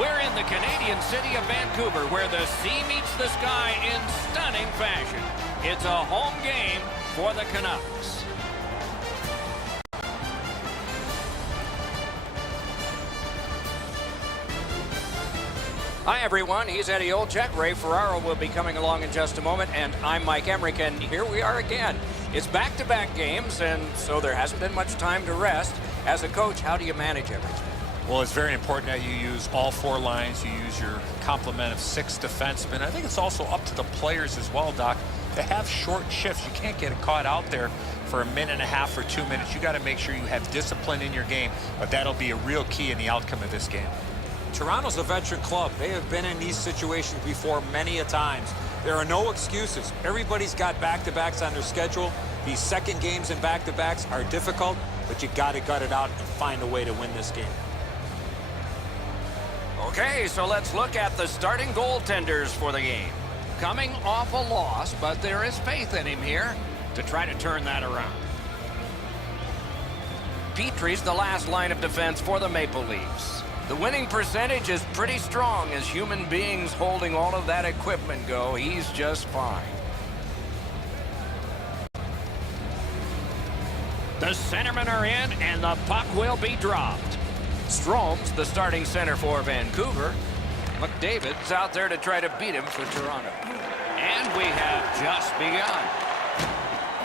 We're in the Canadian city of Vancouver, where the sea meets the sky in stunning fashion. It's a home game for the Canucks. Hi, everyone. He's Eddie Olczyk. Ray Ferraro will be coming along in just a moment, and I'm Mike Emrick, and here we are again. It's back-to-back games, and so there hasn't been much time to rest. As a coach, how do you manage everything? Well, it's very important that you use all four lines. You use your complement of 6 defensemen. I think it's also up to the players as well, Doc, to have short shifts. You can't get caught out there for a minute and a half or 2 minutes. You got to make sure you have discipline in your game, but that'll be a real key in the outcome of this game. Toronto's a veteran club. They have been in these situations before many a times. There are no excuses. Everybody's got back-to-backs on their schedule. These second games and back-to-backs are difficult, but you got to gut it out and find a way to win this game. Okay, so let's look at the starting goaltenders for the game. Coming off a loss, but there is faith in him here to try to turn that around. Petry's the last line of defense for the Maple Leafs. The winning percentage is pretty strong as human beings holding all of that equipment go. He's just fine. The centermen are in, and the puck will be dropped. Strome's the starting center for Vancouver. McDavid's out there to try to beat him for Toronto. And we have just begun.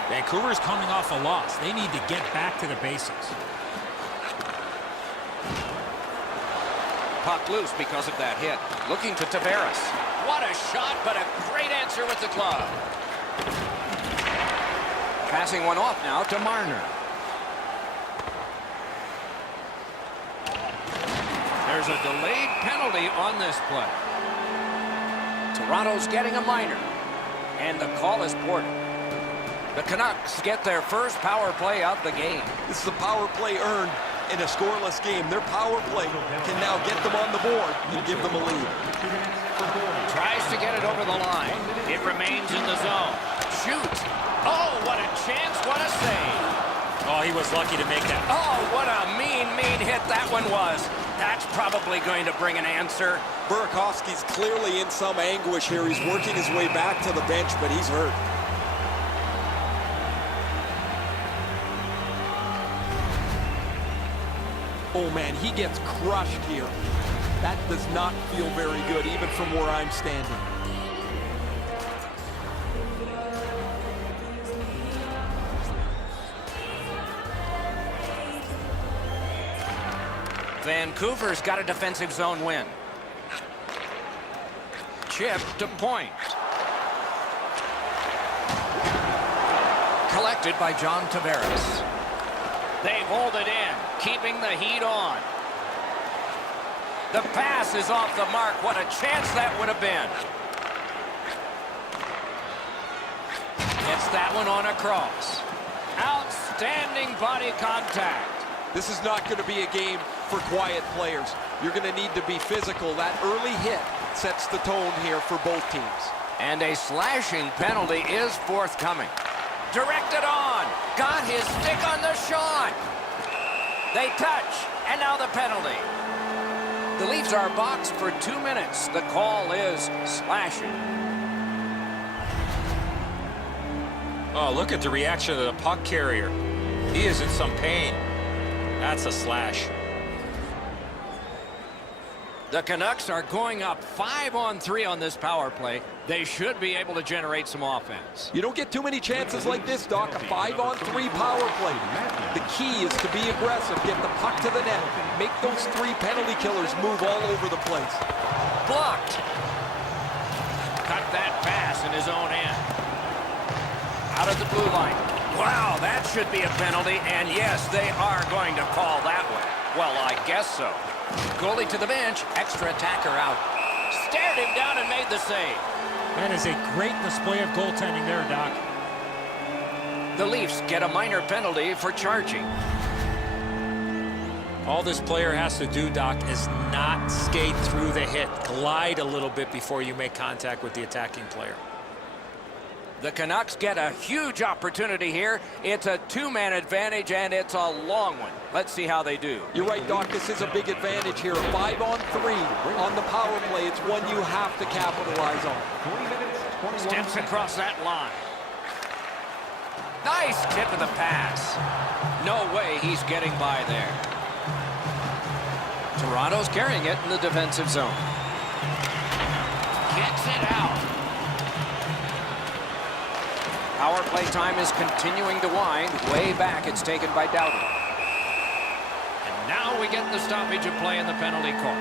Vancouver's coming off a loss. They need to get back to the basics. Puck loose because of that hit. Looking to Tavares. What a shot, but a great answer with the glove. Passing one off now to Marner. There's a delayed penalty on this play. Toronto's getting a minor, and the call is Porter. The Canucks get their first power play of the game. This is a power play earned in a scoreless game. Their power play can now get them on the board and give them a lead. Tries to get it over the line. It remains in the zone. Shoots. Oh, what a chance. What a save. Oh, he was lucky to make that. Oh, what a mean hit that one was. That's probably going to bring an answer. Burakovsky's clearly in some anguish here. He's working his way back to the bench, but he's hurt. Oh, man, he gets crushed here. That does not feel very good, even from where I'm standing. Vancouver's got a defensive zone win. Chip to point. Collected by John Tavares. They hold it in, keeping the heat on. The pass is off the mark. What a chance that would have been. Gets that one on across. Outstanding body contact. This is not going to be a game for quiet players. You're going to need to be physical. That early hit sets the tone here for both teams. And a slashing penalty is forthcoming. Directed on. Got his stick on the shot. They touch. And now the penalty. The Leafs are boxed for 2 minutes. The call is slashing. Oh, look at the reaction of the puck carrier. He is in some pain. That's a slash. The Canucks are going up 5-on-3 on this power play. They should be able to generate some offense. You don't get too many chances like this, Doc. A 5-on-3 power play. The key is to be aggressive, get the puck to the net, make those 3 penalty killers move all over the place. Blocked. Cut that pass in his own end. Out of the blue line. Wow, that should be a penalty, and yes, they are going to call that one. Well, I guess so. Goalie to the bench, extra attacker out. Stared him down and made the save. That is a great display of goaltending there, Doc. The Leafs get a minor penalty for charging. All this player has to do, Doc, is not skate through the hit. Glide a little bit before you make contact with the attacking player. The Canucks get a huge opportunity here. It's a two-man advantage, and it's a long one. Let's see how they do. You're right, Doc. This is a big advantage here. 5-on-3 on the power play. It's one you have to capitalize on. 3 minutes, 21 Steps seconds. across that line. Nice tip of the pass. No way he's getting by there. Toronto's carrying it in the defensive zone. Kicks it out. Power play time is continuing to wind. Way back, it's taken by Doughty. And now we get the stoppage of play in the penalty call.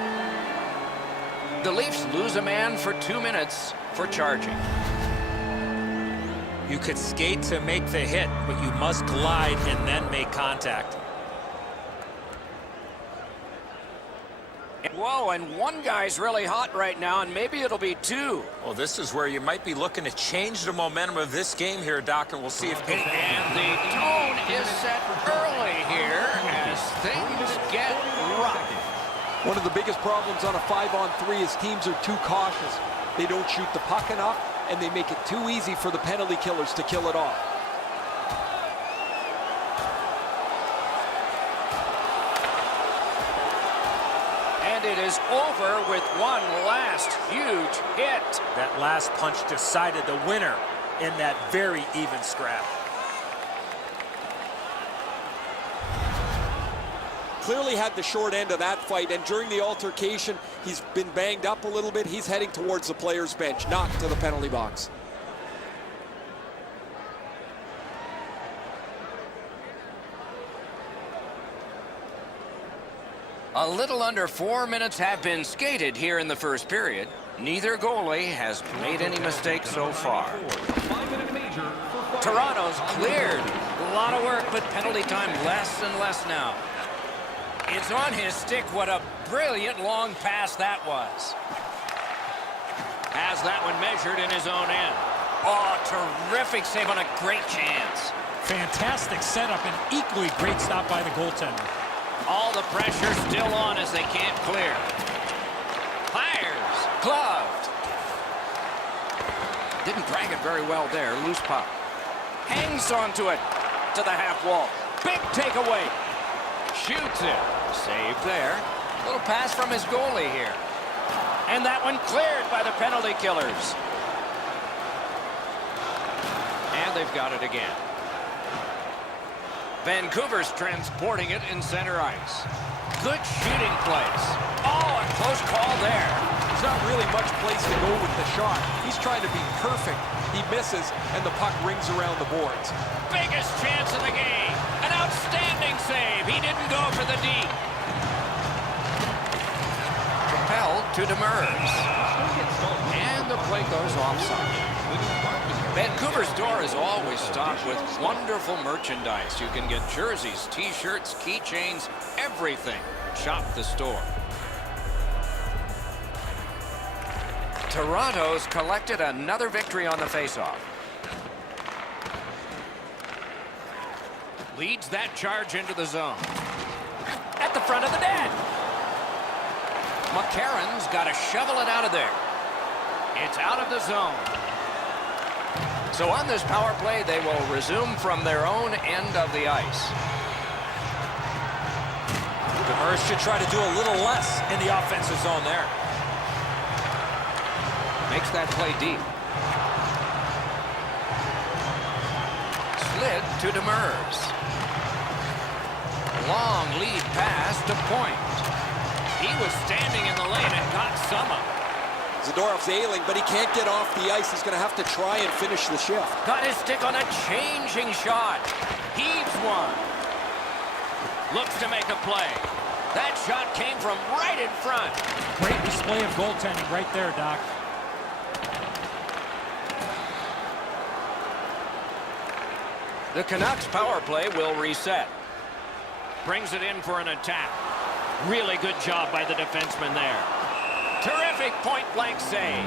The Leafs lose a man for 2 minutes for charging. You could skate to make the hit, but you must glide and then make contact. Whoa, and one guy's really hot right now, and maybe it'll be two. Well, this is where you might be looking to change the momentum of this game here, Doc, and we'll see if... And the tone is set early here as things get rough. One of the biggest problems on a 5-on-3 is teams are too cautious. They don't shoot the puck enough, and they make it too easy for the penalty killers to kill it off. And it is over with one last huge hit. That last punch decided the winner in that very even scrap. Clearly had the short end of that fight, and during the altercation, he's been banged up a little bit. He's heading towards the player's bench, not to the penalty box. A little under 4 minutes have been skated here in the first period. Neither goalie has made any mistakes so far. 5-minute major for Florida. Toronto's cleared. A lot of work, but penalty time less and less now. It's on his stick. What a brilliant long pass that was. Has that one measured in his own end. Oh, terrific save on a great chance. Fantastic setup and equally great stop by the goaltender. All the pressure still on as they can't clear. Fires. Gloved. Didn't drag it very well there. Loose puck. Hangs onto it. To the half wall. Big takeaway. Shoots it. Saved there. Little pass from his goalie here. And that one cleared by the penalty killers. And they've got it again. Vancouver's transporting it in center ice. Good shooting place. Oh, a close call there. There's not really much place to go with the shot. He's trying to be perfect. He misses, and the puck rings around the boards. Biggest chance of the game. An outstanding save. He didn't go for the deep. Propelled to Demers. And the play goes offside. Vancouver's door is always stocked with wonderful merchandise. You can get jerseys, t-shirts, keychains, everything. Shop the store. Toronto's collected another victory on the faceoff. Leads that charge into the zone. At the front of the net. McCarron's got to shovel it out of there. It's out of the zone. So on this power play, they will resume from their own end of the ice. Demers should try to do a little less in the offensive zone there. Makes that play deep. Slid to Demers. Long lead pass to Point. He was standing in the lane and got some of it. Zadorov's ailing, but he can't get off the ice. He's going to have to try and finish the shift. Got his stick on a changing shot. Heaves one. Looks to make a play. That shot came from right in front. Great display of goaltending right there, Doc. The Canucks power play will reset. Brings it in for an attack. Really good job by the defenseman there. Terrific point-blank save.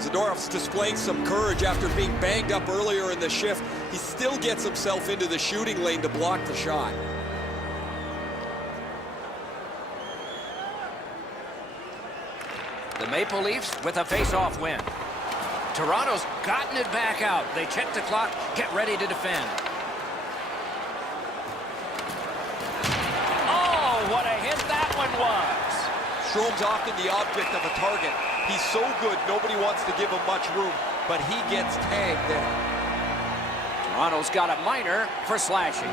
Zadorov's displaying some courage after being banged up earlier in the shift. He still gets himself into the shooting lane to block the shot. The Maple Leafs with a face-off win. Toronto's gotten it back out. They check the clock, get ready to defend. Oh, what a hit that one was. Strome's often the object of a target. He's so good, nobody wants to give him much room, but he gets tagged there. Toronto's got a minor for slashing.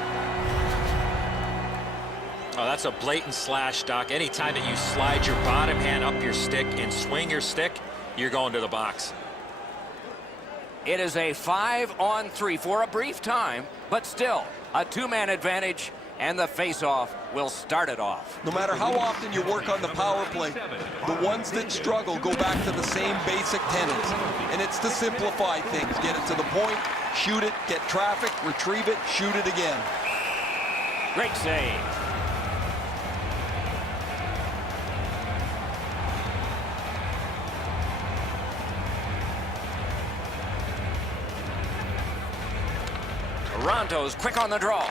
Oh, that's a blatant slash, Doc. Anytime that you slide your bottom hand up your stick and swing your stick, you're going to the box. It is a 5-on-3 for a brief time, but still a two-man advantage, and the face-off will start it off. No matter how often you work on the power play, the ones that struggle go back to the same basic tenets. And it's to simplify things. Get it to the point, shoot it, get traffic, retrieve it, shoot it again. Great save. Toronto's quick on the draw.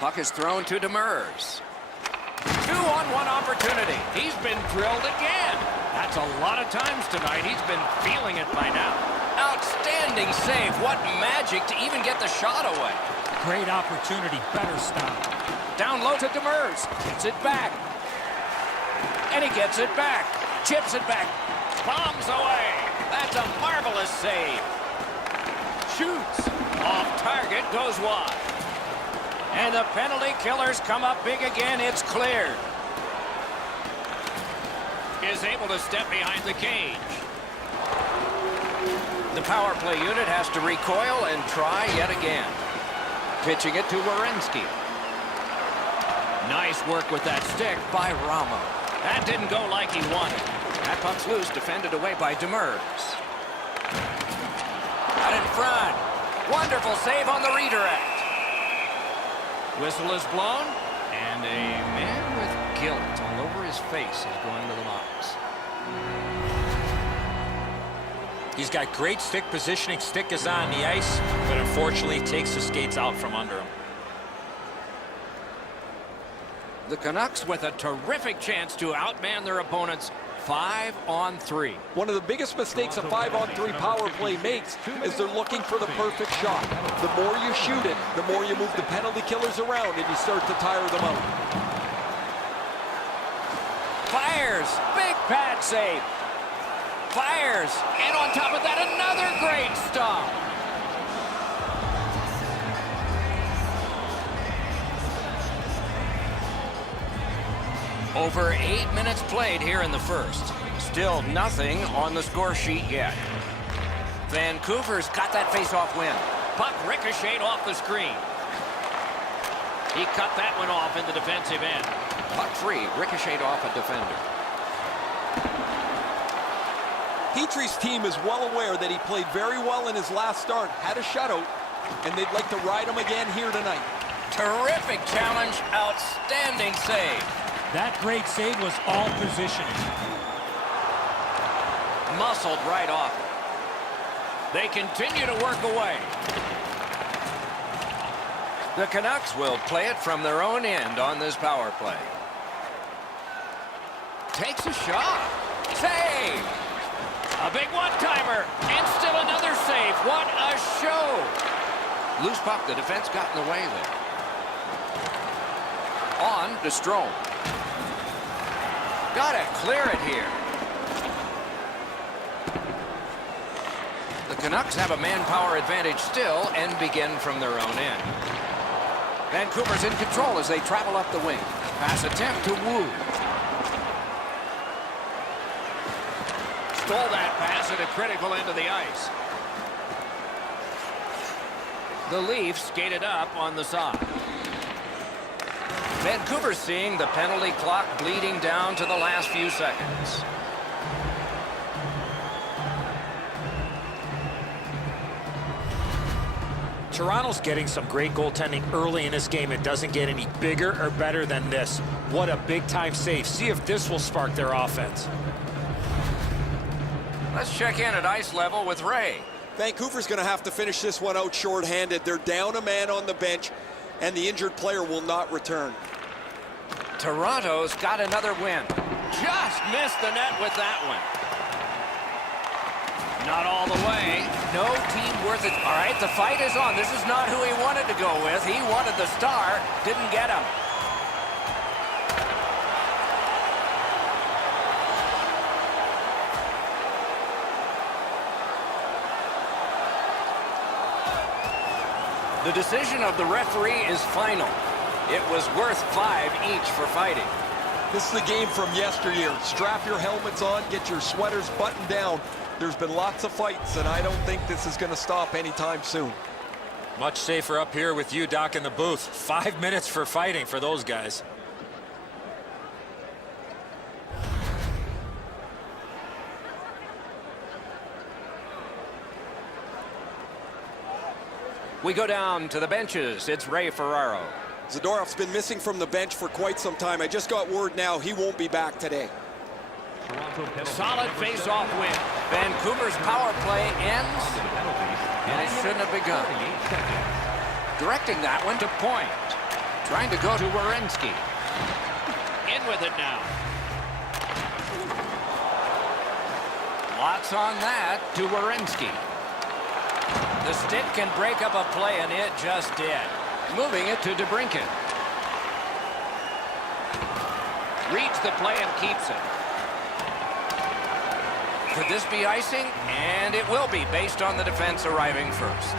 Puck is thrown to Demers. 2-on-1 opportunity. He's been drilled again. That's a lot of times tonight. He's been feeling it by now. Outstanding save. What magic to even get the shot away. Great opportunity. Better stop. Down low to Demers. Gets it back. And he gets it back. Chips it back. Bombs away. That's a marvelous save. Shoots. Off target, goes wide. And the penalty killers come up big again. It's cleared. Is able to step behind the cage. The power play unit has to recoil and try yet again. Pitching it to Werenski. Nice work with that stick by Ramo. That didn't go like he wanted. That puck's loose, defended away by Demers. Out in front. Wonderful save on the redirect. Whistle is blown, and a man with guilt all over his face is going to the box. He's got great stick positioning. Stick is on the ice, but unfortunately takes the skates out from under him. The Canucks with a terrific chance to outman their opponents 5-on-3. One of the biggest mistakes a 5-on-3 power play makes is they're looking for the perfect shot. The more you shoot it, the more you move the penalty killers around and you start to tire them out. Fires. Big pad save. Fires. And on top of that, another great stop. Over 8 minutes played here in the first. Still nothing on the score sheet yet. Vancouver's got that face-off win. Puck ricocheted off the screen. He cut that one off in the defensive end. Puck free, ricocheted off a defender. Petrie's team is well aware that he played very well in his last start, had a shutout, and they'd like to ride him again here tonight. Terrific challenge, outstanding save. That great save was all positioning. Muscled right off. They continue to work away. The Canucks will play it from their own end on this power play. Takes a shot. Save! A big one-timer. And still another save. What a show! Loose puck. The defense got in the way there. On to Strome. Gotta clear it here. The Canucks have a manpower advantage still and begin from their own end. Vancouver's in control as they travel up the wing. Pass attempt to Wu. Stole that pass at a critical end of the ice. The Leafs skated up on the side. Vancouver seeing the penalty clock bleeding down to the last few seconds. Toronto's getting some great goaltending early in this game. It doesn't get any bigger or better than this. What a big-time save. See if this will spark their offense. Let's check in at ice level with Ray. Vancouver's going to have to finish this one out shorthanded. They're down a man on the bench, and the injured player will not return. Toronto's got another win. just missed the net with that one. Not all the way. No team worth it. All right, the fight is on. This is not who he wanted to go with. He wanted the star. Didn't get him. The decision of the referee is final. It was worth 5 each for fighting. This is the game from yesteryear. Strap your helmets on, get your sweaters buttoned down. There's been lots of fights, and I don't think this is going to stop anytime soon. Much safer up here with you, Doc, in the booth. 5 minutes for fighting for those guys. We go down to the benches. It's Ray Ferraro. Zadorov's been missing from the bench for quite some time. I just got word now he won't be back today. Solid face-off win. Vancouver's power play ends, and it shouldn't have begun. Directing that one to point. Trying to go to Werenski. In with it now. Lots on that to Werenski. The stick can break up a play, and it just did. Moving it to DeBrincat. Reads the play and keeps it. Could this be icing? And it will be, based on the defense arriving first.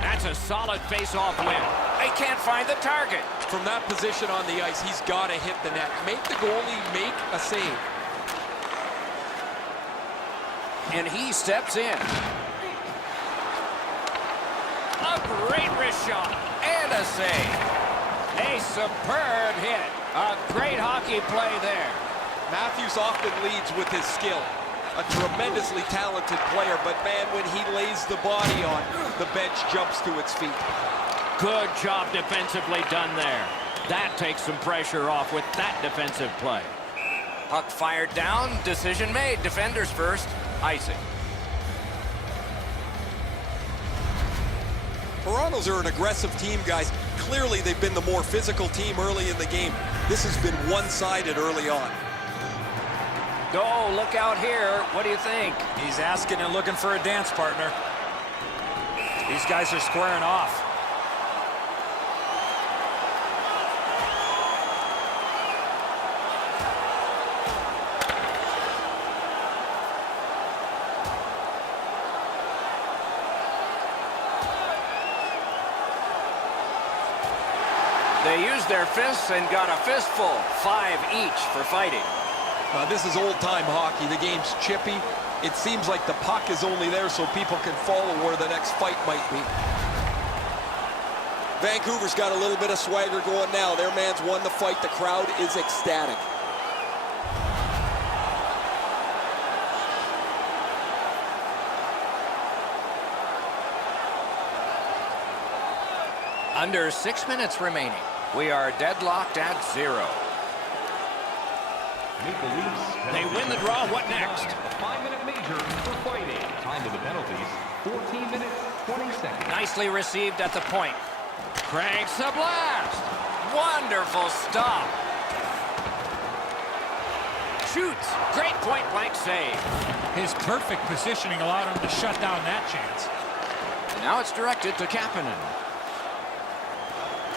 That's a solid face-off win. They can't find the target. From that position on the ice, he's got to hit the net. Make the goalie make a save. And he steps in. A great wrist shot and a save. A superb hit. A great hockey play there. Matthews often leads with his skill. A tremendously talented player, but man, when he lays the body on, the bench jumps to its feet. Good job defensively done there. That takes some pressure off with that defensive play. Puck fired down, decision made. Defenders first, icing. Toronto's are an aggressive team, guys. Clearly, they've been the more physical team early in the game. This has been one-sided early on. Oh, look out here. What do you think? He's asking and looking for a dance partner. These guys are squaring off. They used their fists and got a fistful. 5 each for fighting. This is old-time hockey. The game's chippy. It seems like the puck is only there so people can follow where the next fight might be. Vancouver's got a little bit of swagger going now. Their man's won the fight. The crowd is ecstatic. Under 6 minutes remaining. We are deadlocked at 0. Maple Leafs. They win the draw. What next? A 5-minute major for fighting. Time to the penalties, 14 minutes, 20 seconds. Nicely received at the point. Cranks a blast. Wonderful stop. Shoots. Great point-blank save. His perfect positioning allowed him to shut down that chance. And now it's directed to Kapanen.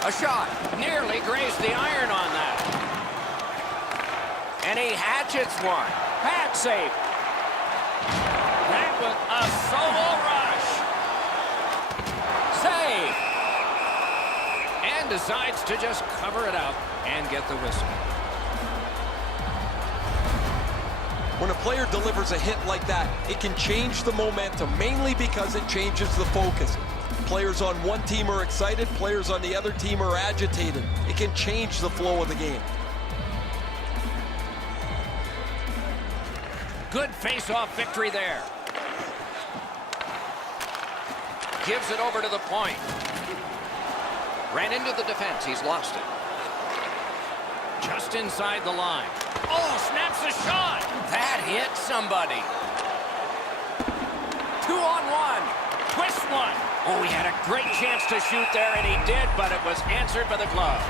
A shot. Nearly grazed the iron on that. And he hatchets one. Pad save. That was a solo rush. Save. And decides to just cover it up and get the whistle. When a player delivers a hit like that, it can change the momentum, mainly because it changes the focus. Players on one team are excited, players on the other team are agitated. It can change the flow of the game. Good face-off victory there. Gives it over to the point. Ran into the defense. He's lost it. Just inside the line. Oh, snaps a shot. That hit somebody. 2-on-1. Twist one. Oh, he had a great chance to shoot there, and he did, but it was answered by the glove.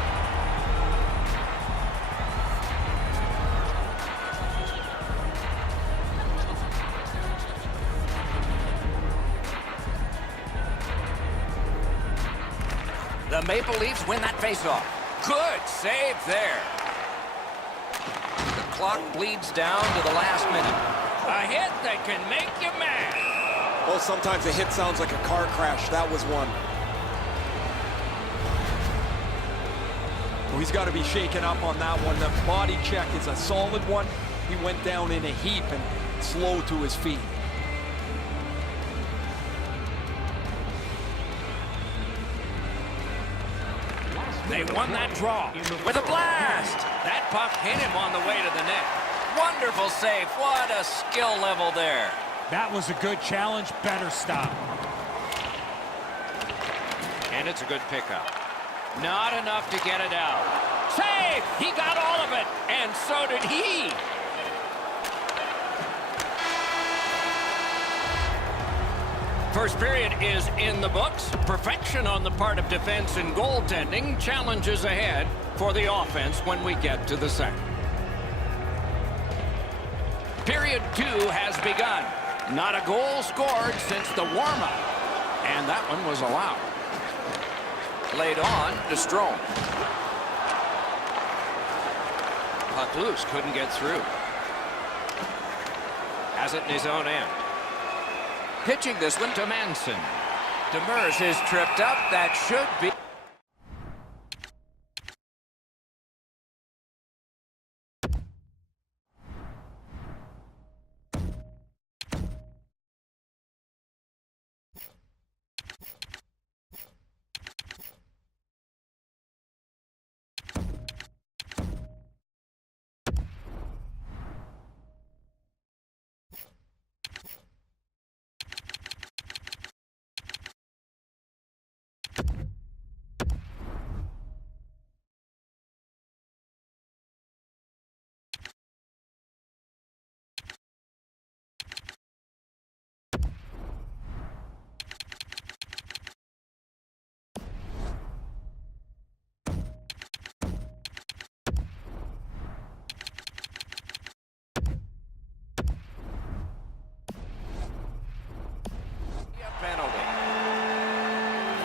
The Maple Leafs win that faceoff. Good save there. The clock bleeds down to the last minute. A hit that can make you mad. Well, sometimes a hit sounds like a car crash. That was one. Well, he's got to be shaken up on that one. The body check is a solid one. He went down in a heap and slow to his feet. They won that draw with a blast. That puck hit him on the way to the net. Wonderful save. What a skill level there. That was a good challenge. Better stop. And it's a good pickup. Not enough to get it out. Save! He got all of it, and so did he. First period is in the books. Perfection on the part of defense and goaltending. Challenges ahead for the offense when we get to the second. Period 2 has begun. Not a goal scored since the warm-up. And that one was allowed. Laid on to Strome. Puck loose, couldn't get through. Has it in his own end. Pitching this one to Manson. Demers is tripped up. That should be...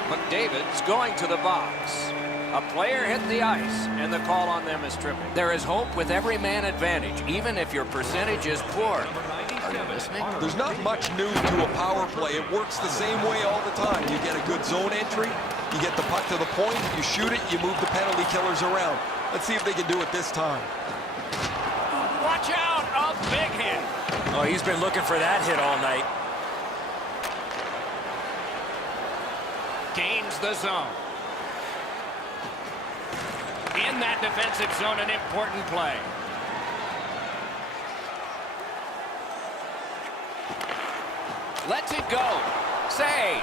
McDavid's going to the box. A player hit the ice, and the call on them is tripping. There is hope with every man advantage, even if your percentage is poor. Are you listening? There's not much new to a power play. It works the same way all the time. You get a good zone entry, you get the puck to the point, you shoot it, you move the penalty killers around. Let's see if they can do it this time. Watch out, a big hit. Oh, he's been looking for that hit all night. Gains the zone. In that defensive zone, an important play. Lets it go. Save.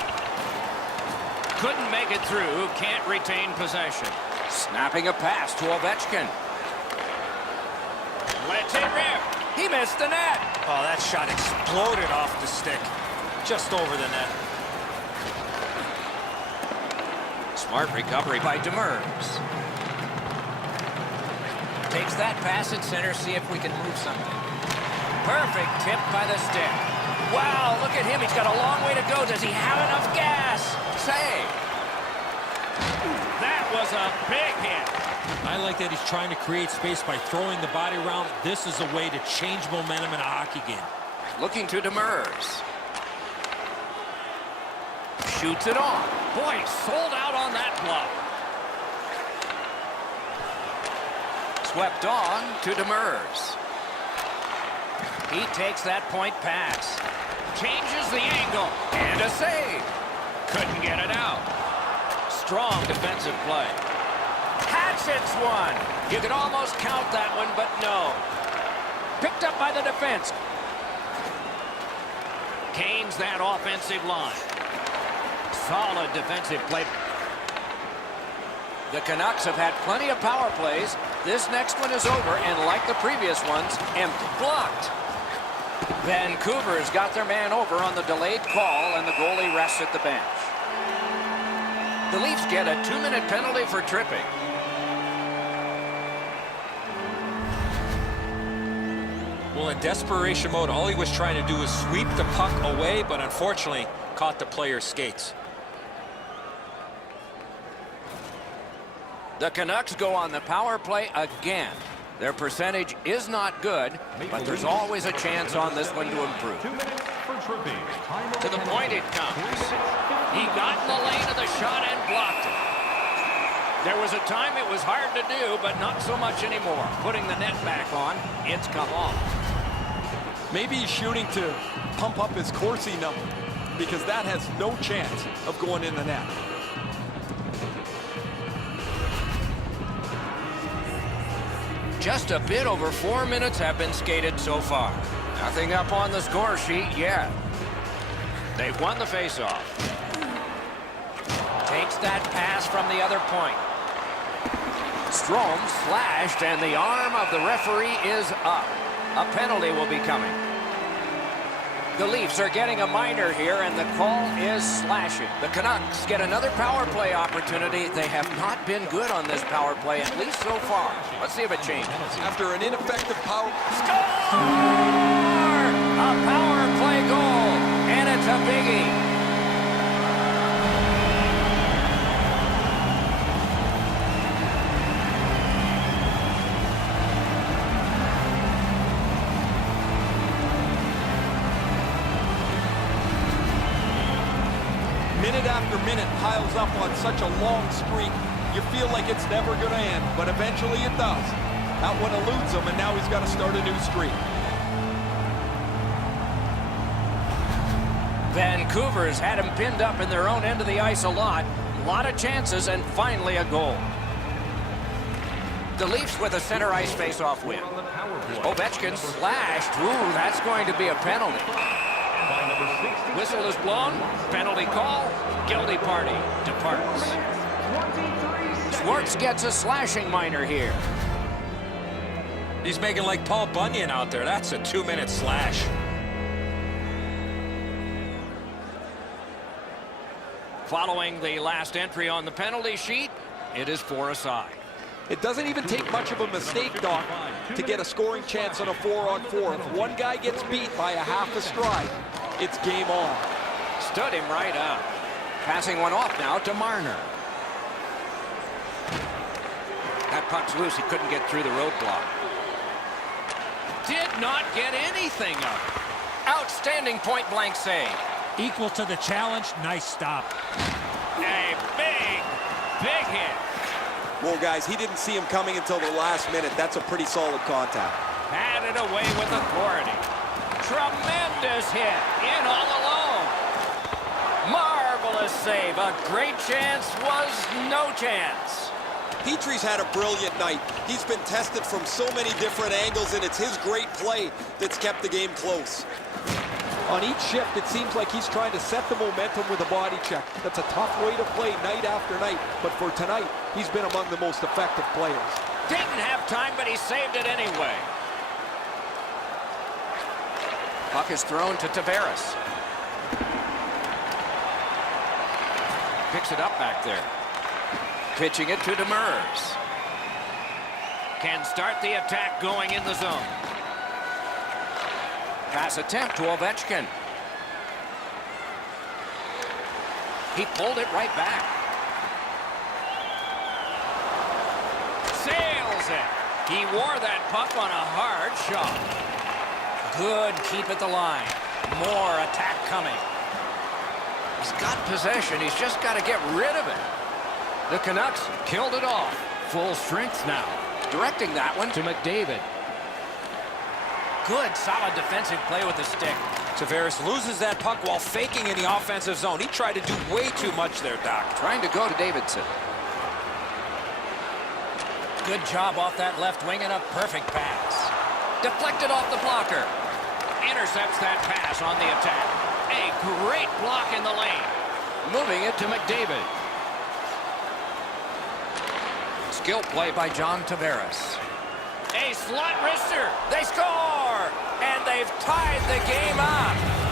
Couldn't make it through. Can't retain possession. Snapping a pass to Ovechkin. Lets it rip. He missed the net. Oh, that shot exploded off the stick. Just over the net. Smart recovery by Demers. Takes that pass at center, see if we can move something. Perfect tip by the stick. Wow, look at him. He's got a long way to go. Does he have enough gas? Save. That was a big hit. I like that he's trying to create space by throwing the body around. This is a way to change momentum in a hockey game. Looking to Demers. Shoots it off. Boy, sold out on that block. Swept on to Demers. He takes that point pass. Changes the angle. And a save. Couldn't get it out. Strong defensive play. Hatchets one. You could almost count that one, but no. Picked up by the defense. Canes that offensive line. Solid defensive play. The Canucks have had plenty of power plays. This next one is over, and like the previous ones, empty. Blocked. Vancouver's got their man over on the delayed call, and the goalie rests at the bench. The Leafs get a 2-minute penalty for tripping. Well, in desperation mode, all he was trying to do was sweep the puck away, but unfortunately caught the player's skates. The Canucks go on the power play again. Their percentage is not good, but there's always a chance on this one to improve. 2 minutes for tripping. To the point it comes. He got in the lane of the shot and blocked it. There was a time it was hard to do, but not so much anymore. Putting the net back on, it's come off. Maybe he's shooting to pump up his Corsi number, because that has no chance of going in the net. Just a bit over 4 minutes have been skated so far. Nothing up on the score sheet yet. They've won the faceoff. Takes that pass from the other point. Strome slashed, and the arm of the referee is up. A penalty will be coming. The Leafs are getting a minor here, and the call is slashing. The Canucks get another power play opportunity. They have not been good on this power play, at least so far. Let's see if it changes. After an ineffective power... Score! A power play goal, and it's a biggie. Minute after minute piles up on such a long streak. You feel like it's never going to end, but eventually it does. That one eludes him, and now he's got to start a new streak. Vancouver's had him pinned up in their own end of the ice a lot of chances, and finally a goal. The Leafs with a center ice face-off win. Ovechkin slashed. Ooh, that's going to be a penalty. Whistle is blown. Penalty call. Guilty party departs. Schwartz gets a slashing minor here. He's making like Paul Bunyan out there. That's a 2-minute slash. Following the last entry on the penalty sheet, it is 4 aside. It doesn't even take much of a mistake, Doc, to get a scoring chance on a 4-on-4. If one guy gets beat by a half a stride, it's game on. Stood him right up. Passing one off now to Marner. That puck's loose. He couldn't get through the roadblock. Did not get anything of it. Outstanding point-blank save. Equal to the challenge. Nice stop. A big hit. Well, guys, he didn't see him coming until the last minute. That's a pretty solid contact. Had it away with authority. Tremendous hit. In all alone. Marvelous save. A great chance was no chance. Petrie's had a brilliant night. He's been tested from so many different angles, and it's his great play that's kept the game close. On each shift, it seems like he's trying to set the momentum with a body check. That's a tough way to play night after night. But for tonight, he's been among the most effective players. Didn't have time, but he saved it anyway. Puck is thrown to Tavares. Picks it up back there. Pitching it to Demers. Can start the attack going in the zone. Pass attempt to Ovechkin. He pulled it right back. Sails it. He wore that puck on a hard shot. Good keep at the line. More attack coming. He's got possession. He's just got to get rid of it. The Canucks killed it off. Full strength now. Directing that one to McDavid. Good, solid defensive play with the stick. Tavares loses that puck while faking in the offensive zone. He tried to do way too much there, Doc. Trying to go to Davidson. Good job off that left wing and a perfect pass. Deflected off the blocker. Intercepts that pass on the attack. A great block in the lane. Moving it to McDavid. Skill play by John Tavares. A slot wrister. They score! And they've tied the game up.